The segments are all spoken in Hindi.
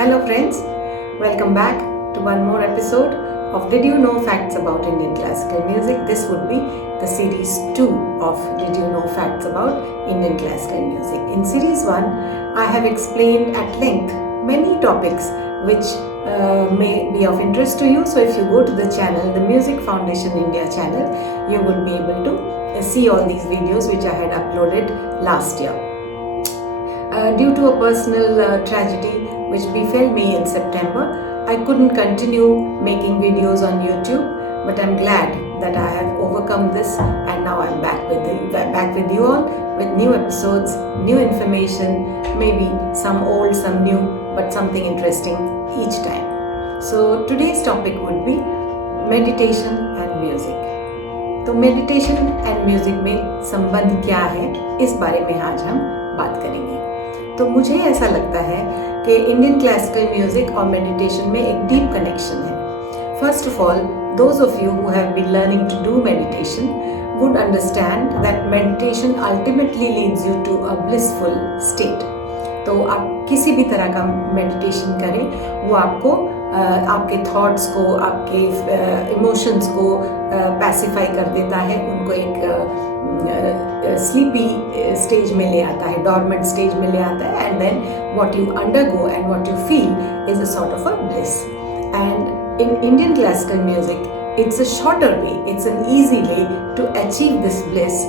Hello friends, welcome back to one more episode of Did You Know Facts About Indian Classical Music. This would be the series 2 of Did You Know Facts About Indian Classical Music. In series 1, I have explained at length many topics which may be of interest to you. So if you go to the channel, the Music Foundation India channel, you would be able to see all these videos which I had uploaded last year. Due to a personal tragedy which befell me in September, I couldn't continue making videos on YouTube, but I'm glad that I have overcome this and now I'm back with you all with new episodes, new information, maybe some old, some new, but something interesting each time. So today's topic would be meditation and music. तो मेडिटेशन एंड म्यूजिक में संबंध क्या है, इस बारे में आज हम बात करेंगे। तो मुझे ऐसा लगता है कि इंडियन क्लासिकल म्यूजिक और मेडिटेशन में एक डीप कनेक्शन है। First of all, those of you who have been learning to do meditation would understand that meditation ultimately leads you to a blissful state. तो आप किसी भी तरह का मेडिटेशन करें, वो आपको आपके थॉट्स को, आपके इमोशंस को पैसिफाई कर देता है, उनको एक स्लीपी स्टेज में ले आता है, डॉर्मेंट स्टेज में ले आता है, and then what you undergo and what you feel is a sort of a bliss. And in Indian classical music it's a shorter way, it's an easy way to achieve this bliss.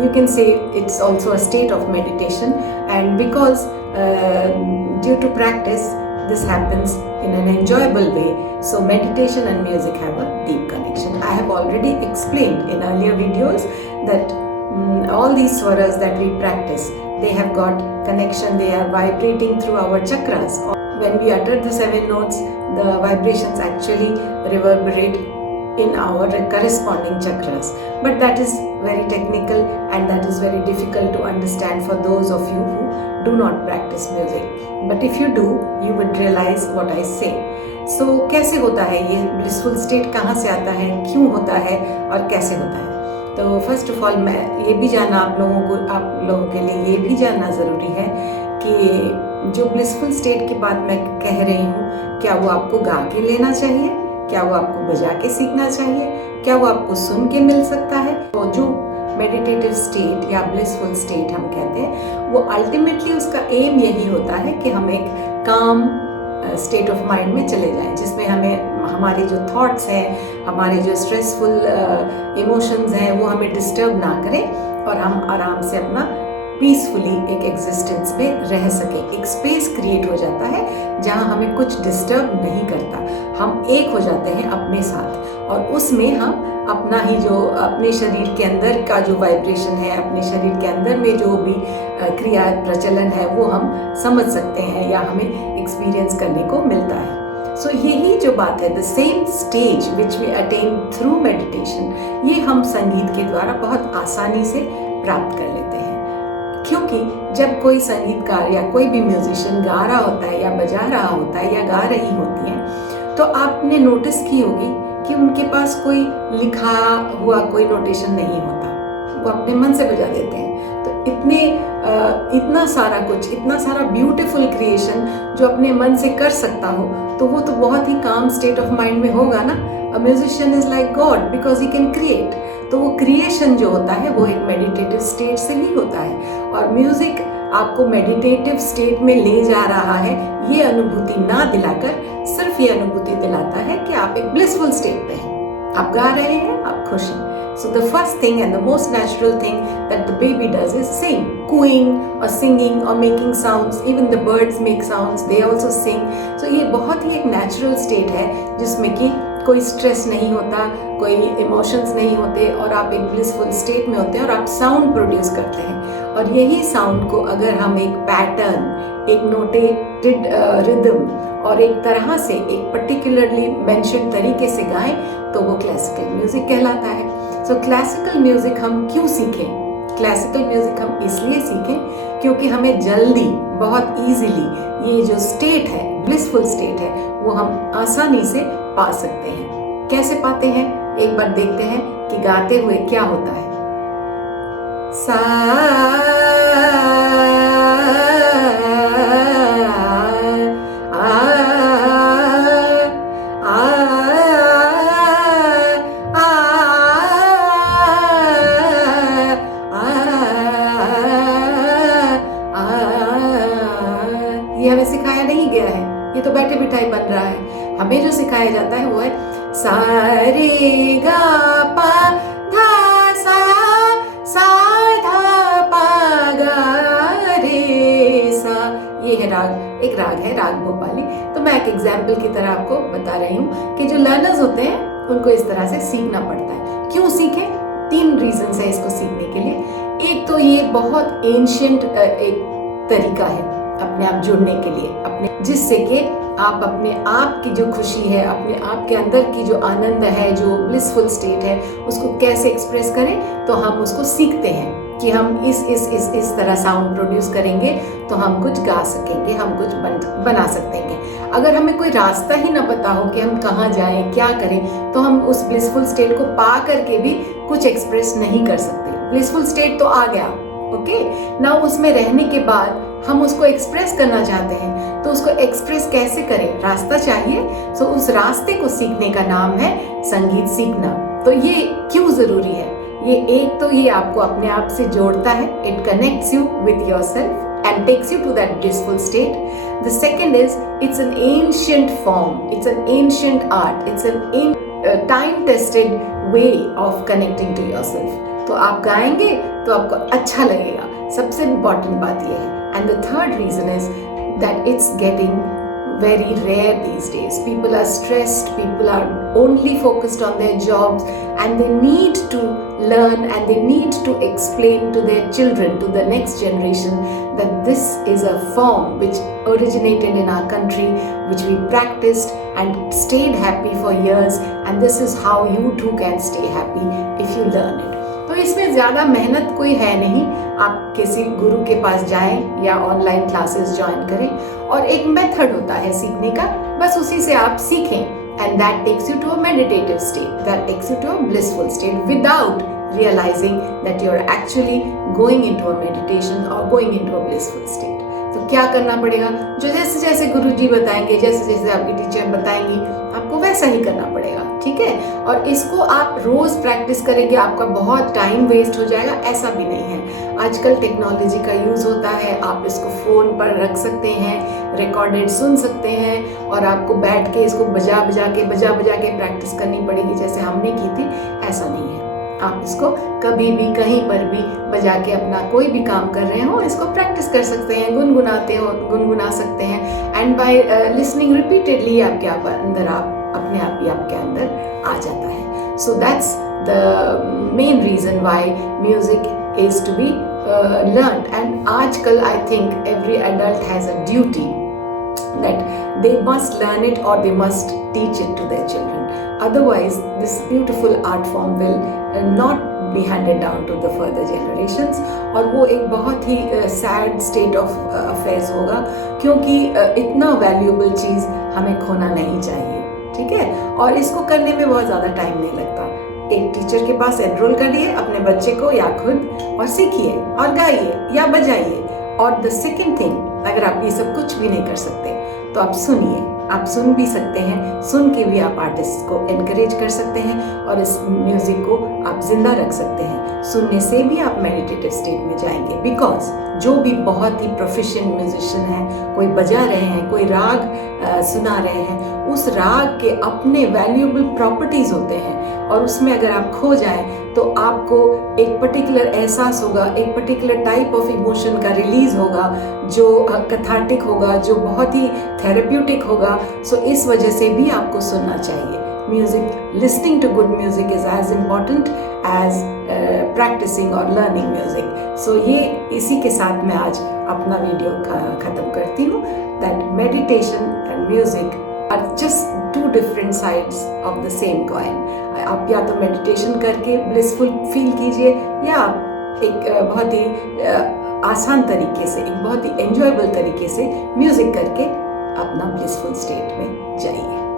You can say it's also a state of meditation, and because due to practice this happens in an enjoyable way, so meditation and music have a deep connection. I have already explained in earlier videos that all these swaras that we practice, they have got connection, they are vibrating through our chakras. When we utter the 7 notes, the vibrations actually reverberate in our corresponding chakras, but that is very technical and that is very difficult to understand for those of you who do not practice music, but if you do, you would realize what I say. So कैसे होता है ये blissful state, कहाँ से आता है, क्यों होता है और कैसे होता है? तो फर्स्ट ऑफ ऑल मैं ये भी जानना आप लोगों के लिए ये भी जानना ज़रूरी है कि जो blissful state की बात मैं कह रही हूँ, क्या वो आपको गा के लेना चाहिए, क्या वो आपको बजा के सीखना चाहिए, क्या वो आपको सुन के मिल सकता है? तो जो मेडिटेटिव स्टेट या ब्लिसफुल स्टेट हम कहते हैं, वो अल्टीमेटली उसका एम यही होता है कि हम एक काम स्टेट ऑफ माइंड में चले जाएं, जिसमें हमें हमारे जो थॉट्स हैं, हमारे जो स्ट्रेसफुल इमोशंस हैं, वो हमें डिस्टर्ब ना करें और हम आराम से अपना पीसफुली एक एग्जिस्टेंस में रह सके। एक स्पेस क्रिएट हो जाता है जहाँ हमें कुछ डिस्टर्ब नहीं करता, हम एक हो जाते हैं अपने साथ और उसमें हम अपना ही जो अपने शरीर के अंदर का जो वाइब्रेशन है, अपने शरीर के अंदर में जो भी क्रिया प्रचलन है, वो हम समझ सकते हैं या हमें एक्सपीरियंस करने को मिलता है। सो यही जो बात है, the same stage which we attain through meditation, ये हम संगीत के द्वारा बहुत आसानी से प्राप्त कर लेते हैं। क्योंकि जब कोई संगीतकार या कोई भी म्यूजिशियन गा रहा होता है या बजा रहा होता है या गा रही होती है, तो आपने नोटिस की होगी कि उनके पास कोई लिखा हुआ कोई नोटेशन नहीं होता, वो अपने मन से बजा देते हैं। तो इतना सारा कुछ, इतना सारा ब्यूटीफुल क्रिएशन जो अपने मन से कर सकता हो, तो वो तो बहुत ही काम स्टेट ऑफ माइंड में होगा ना। A musician is like God because he can create. तो वो क्रिएशन जो होता है वो एक मेडिटेटिव स्टेट से ही होता है, और म्यूजिक आपको मेडिटेटिव स्टेट में ले जा रहा है, ये अनुभूति ना दिलाकर सिर्फ ये अनुभूति दिलाता है कि आप एक ब्लिसफुल स्टेट में हैं, आप गा रहे हैं, आप खुश हैं। So the first thing and the most natural thing that the baby does is sing, cooing or singing or making sounds. Even the birds make sounds, they also sing. So ये बहुत ही एक natural state है जिसमें कि कोई स्ट्रेस नहीं होता, कोई इमोशंस नहीं होते और आप एक ब्लिसफुल स्टेट में होते हैं और आप साउंड प्रोड्यूस करते हैं। और यही साउंड को अगर हम एक पैटर्न, एक नोटेटेड रिदम और एक तरह से एक पर्टिकुलरली मेंशन्ड तरीके से गाएं, तो वो क्लासिकल म्यूजिक कहलाता है। सो क्लासिकल म्यूजिक हम क्यों सीखें? क्लासिकल म्यूजिक हम इसलिए सीखें क्योंकि हमें जल्दी, बहुत इजीली ये जो स्टेट है, ब्लिसफुल स्टेट है, वो हम आसानी से पा सकते हैं। कैसे पाते हैं? एक बार देखते हैं कि गाते हुए क्या होता है। सा ये हमें सिखाया नहीं गया है, ये तो बैठे बिठाई बन रहा है। हमें जो सिखाया जाता है वो है सा रे गा पा धा सा धा पा गा रे सा। ये है राग, एक राग है राग भोपाली। तो मैं एक एग्जाम्पल की तरह आपको बता रही हूँ कि जो लर्नर्स होते हैं उनको इस तरह से सीखना पड़ता है। क्यों सीखें? 3 रीजन है इसको सीखने के लिए। एक तो ये बहुत एंशियंट एक तरीका है अपने आप जुड़ने के लिए, अपने जिससे कि आप अपने आप की जो खुशी है, अपने आप के अंदर की जो आनंद है, जो ब्लिसफुल स्टेट है, उसको कैसे एक्सप्रेस करें। तो हम उसको सीखते हैं कि हम इस तरह साउंड प्रोड्यूस करेंगे तो हम कुछ गा सकेंगे, हम कुछ बना सकेंगे। अगर हमें कोई रास्ता ही ना पता हो कि हम कहाँ जाएं, क्या करें, तो हम उस ब्लिसफुल स्टेट को पा करके भी कुछ एक्सप्रेस नहीं कर सकते। ब्लिसफुल स्टेट तो आ गया, ओके ना, उसमें रहने के बाद हम उसको एक्सप्रेस करना चाहते हैं, तो उसको एक्सप्रेस कैसे करें? रास्ता चाहिए। तो उस रास्ते को सीखने का नाम है संगीत सीखना। तो ये क्यों जरूरी है? ये एक तो ये आपको अपने आप से जोड़ता है, it connects you with yourself and takes you to that blissful state. The second is it's an ancient form, it's an ancient art, it's an time-tested way of connecting to yourself. तो आप गाएंगे तो आपको अच्छा लगेगा, सबसे important बात ये है। And the third reason is that it's getting very rare these days. People are stressed, people are only focused on their jobs, and they need to learn and they need to explain to their children, to the next generation, that this is a form which originated in our country, which we practiced and stayed happy for years, and this is how you too can stay happy if you learn it. तो इसमें ज़्यादा मेहनत कोई है नहीं, आप किसी गुरु के पास जाएं या ऑनलाइन क्लासेस ज्वाइन करें, और एक मेथड होता है सीखने का, बस उसी से आप सीखें। And that takes you to a meditative state, that takes you to a blissful state without realizing that you're actually going into a meditation or going into a blissful state. तो क्या करना पड़ेगा? जो जैसे जैसे गुरुजी बताएंगे, जैसे जैसे आपकी टीचर बताएंगी, आपको वैसा ही करना पड़ेगा, ठीक है? और इसको आप रोज प्रैक्टिस करेंगे, आपका बहुत टाइम वेस्ट हो जाएगा, ऐसा भी नहीं है। आजकल टेक्नोलॉजी का यूज होता है, आप इसको फोन पर रख सकते हैं, रिकॉर्डेड सुन सकते हैं, और आपको बैठ के इसको बजा बजा के प्रैक्टिस करनी पड़ेगी जैसे हमने की थी, ऐसा नहीं है। आप इसको कभी भी कहीं पर भी बजा के अपना कोई भी काम कर रहे हो, इसको प्रैक्टिस कर सकते हैं, गुनगुना सकते हैं, एंड बाय लिसनिंग रिपीटेडली आपके अंदर अपने आप ही आपके अंदर आ जाता है। So that's the main reason why music is to be learned, and आजकल I think every adult has a duty that they must learn it or they must teach it to their children. Otherwise, this beautiful art form will not be handed down to the further generations, और वो एक बहुत ही sad state of affairs होगा, क्योंकि इतना valuable चीज़ हमें खोना नहीं चाहिए, ठीक है? और इसको करने में बहुत ज़्यादा टाइम नहीं लगता। एक टीचर के पास एनरोल करिए अपने बच्चे को या खुद, और सीखिए और गाइए या बजाइए। और द सेकेंड थिंग, अगर आप ये सब कुछ भी नहीं कर सकते तो आप सुनिए, आप सुन भी सकते हैं, सुन के भी आप आर्टिस्ट को एनकरेज कर सकते हैं, और इस म्यूजिक को आप जिंदा रख सकते हैं। सुनने से भी आप मेडिटेटिव स्टेट में जाएंगे, बिकॉज जो भी बहुत ही प्रोफिशिएंट म्यूजिशियन है, कोई बजा रहे हैं, कोई राग सुना रहे हैं, उस राग के अपने वैल्यूएबल प्रॉपर्टीज होते हैं, और उसमें अगर आप खो जाएं तो आपको एक पर्टिकुलर एहसास होगा, एक पर्टिकुलर टाइप ऑफ इमोशन का रिलीज होगा, जो कैथार्टिक होगा, जो बहुत ही थेरेप्यूटिक होगा। सो इस वजह से भी आपको सुनना चाहिए music. Listening to good music is as important as practicing और लर्निंग म्यूजिक। सो ये इसी के साथ मैं आज अपना वीडियो ख़त्म करती हूँ, that meditation and music are just 2 different sides of the same coin. आप या तो मेडिटेशन करके ब्लिसफुल फील कीजिए, या आप एक बहुत ही आसान तरीके से, एक बहुत ही एंजॉयबल तरीके से म्यूजिक करके अपना ब्लिसफुल स्टेट में जाइए।